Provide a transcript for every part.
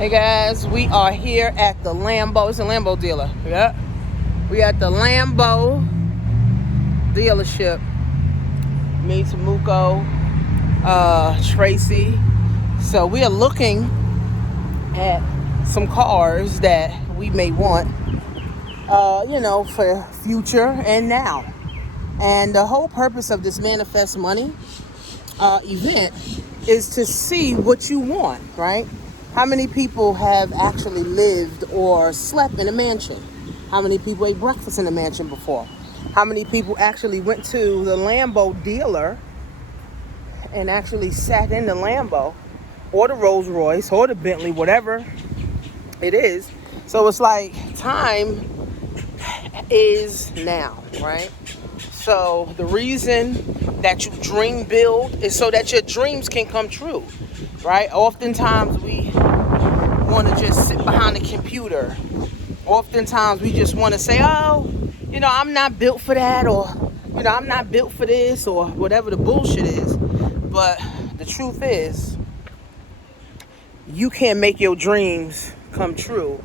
Hey guys, we are here at the Lambo. It's a Lambo dealer. Yeah. We at the Lambo dealership. Me, Tamuko, Tracy. So we are looking at some cars that we may want, for future and now. And the whole purpose of this Manifest Money event is to see what you want, right? How many people have actually lived or slept in a mansion? How many people ate breakfast in a mansion before? How many people actually went to the Lambo dealer and actually sat in the Lambo or the Rolls Royce or the Bentley, whatever it is? So it's like time is now, right? So the reason that you dream build is so that your dreams can come true, right? Oftentimes we want to just sit behind the computer. Oftentimes we just want to say, oh, I'm not built for that, or, I'm not built for this, or whatever the bullshit is. But the truth is, you can't make your dreams come true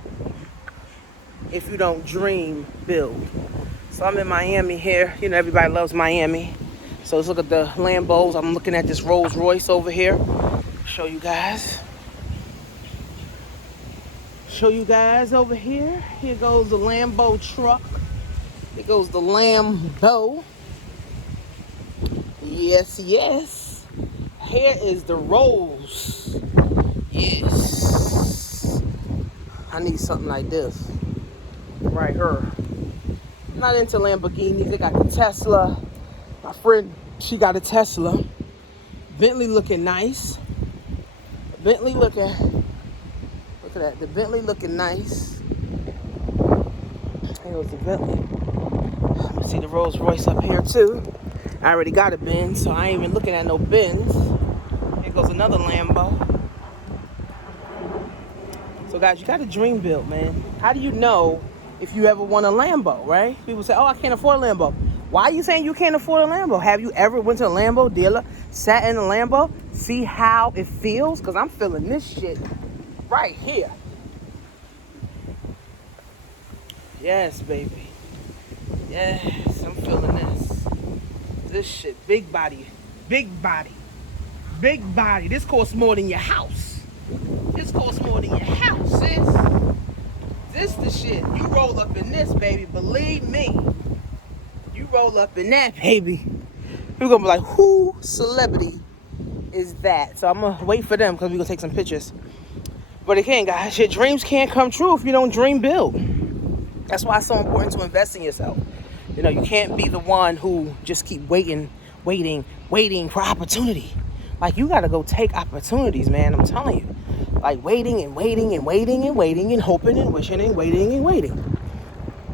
if you don't dream build. So I'm in Miami here. Everybody loves Miami. So let's look at the Lambos. I'm looking at this Rolls Royce over here. Show you guys over here. Here goes the Lambo truck. Here goes the Lambo. Yes. Here is the Rolls. Yes. I need something like this right here. I'm not into Lamborghinis. They got the Tesla. My friend, she got a Tesla. Bentley looking nice. Look at that. The Bentley looking nice. Here goes the Bentley. Let me see the Rolls Royce up here too. I already got a Benz, so I ain't even looking at no Benz. Here goes another Lambo. So guys, you got to dream build, man. How do you know if you ever want a Lambo, right? People say, oh, I can't afford a Lambo. Why are you saying you can't afford a Lambo? Have you ever went to a Lambo dealer, sat in a Lambo, see how it feels? Because I'm feeling this shit right here. Yes, baby. Yes, I'm feeling this. This shit, big body. This costs more than your house. This the shit. You roll up in this, baby. Believe me. You roll up in that, baby. We're gonna be like, who celebrity is that? So I'm gonna wait for them because we're gonna take some pictures. But again, guys, your dreams can't come true if you don't dream build. That's why it's so important to invest in yourself. You can't be the one who just keep waiting for opportunity. Like, you gotta go take opportunities, man. I'm telling you. Like, waiting and hoping and wishing and waiting.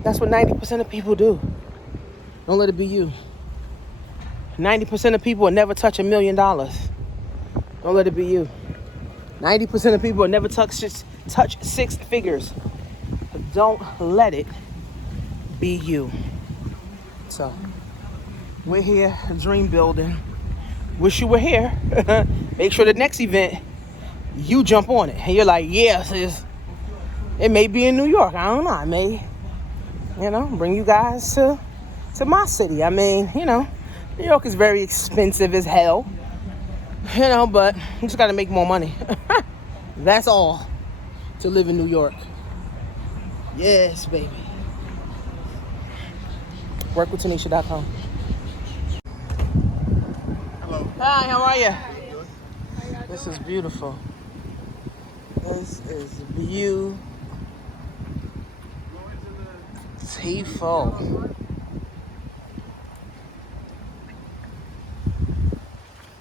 That's what 90% of people do. Don't let it be you. 90% of people will never touch $1 million. Don't let it be you. 90% of people will never touch 6 figures. But don't let it be you. So, we're here, dream building. Wish you were here. Make sure the next event, you jump on it. And you're like, yeah, sis. It may be in New York. I don't know. I may, bring you guys to my city. I mean, New York is very expensive as hell. But you just got to make more money. That's all to live in New York. Yes, baby. Workwithtanisha.com. Hello. Hi, how are you? This is beautiful. This is beautiful.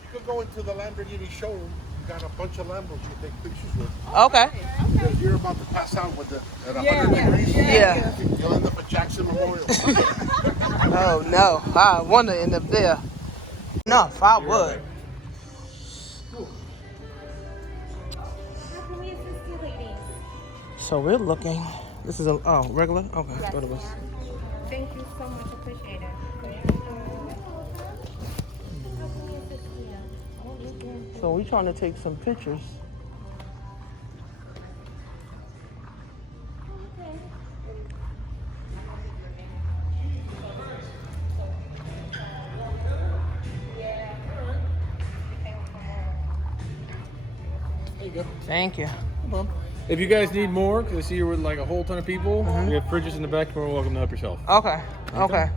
You could go into the Lamborghini showroom. You got a bunch of Lambos you take pictures with. Okay. Because you're about to pass out with it at 100 degrees. Yeah. You'll end up at Jackson Memorial. Oh no, I want to end up there. Enough, I would. How can we assist you, ladies? So we're looking. This is a regular. Okay, Yes, go to this. ma'am. Thank you so much. Appreciate it. How can we assist you? So we're trying to take some pictures you go. Thank you. No problem. If you guys need more, because I see you're with like a whole ton of people, we have fridges in the back. You're welcome to help yourself. Okay. Okay.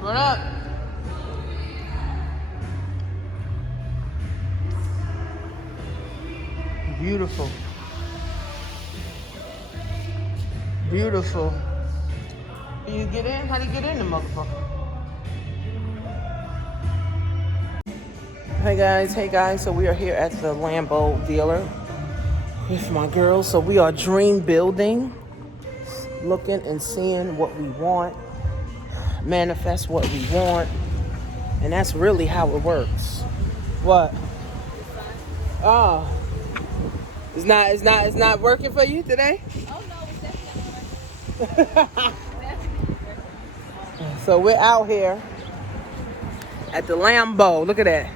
What up? Beautiful. Beautiful. Can you get in? How do you get in the motherfucker? Hey guys, so we are here at the Lambo dealer with my girls. So we are dream building, looking and seeing what we want, manifest what we want, and that's really how it works. What? Oh, it's not working for you today? Oh no, it's definitely So we're out here at the Lambo. Look at that.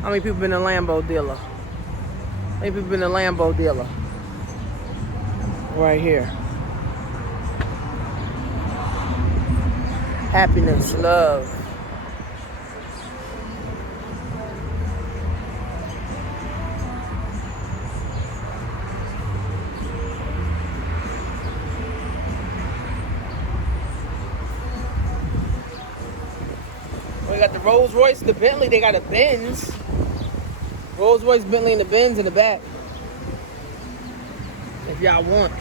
How many people been in a Lambo dealer? How many people been in a Lambo dealer? Right here. Happiness, love. We got the Rolls Royce, the Bentley, they got a Benz. Rolls Royce, Bentley, and the Benz in the back. If y'all want.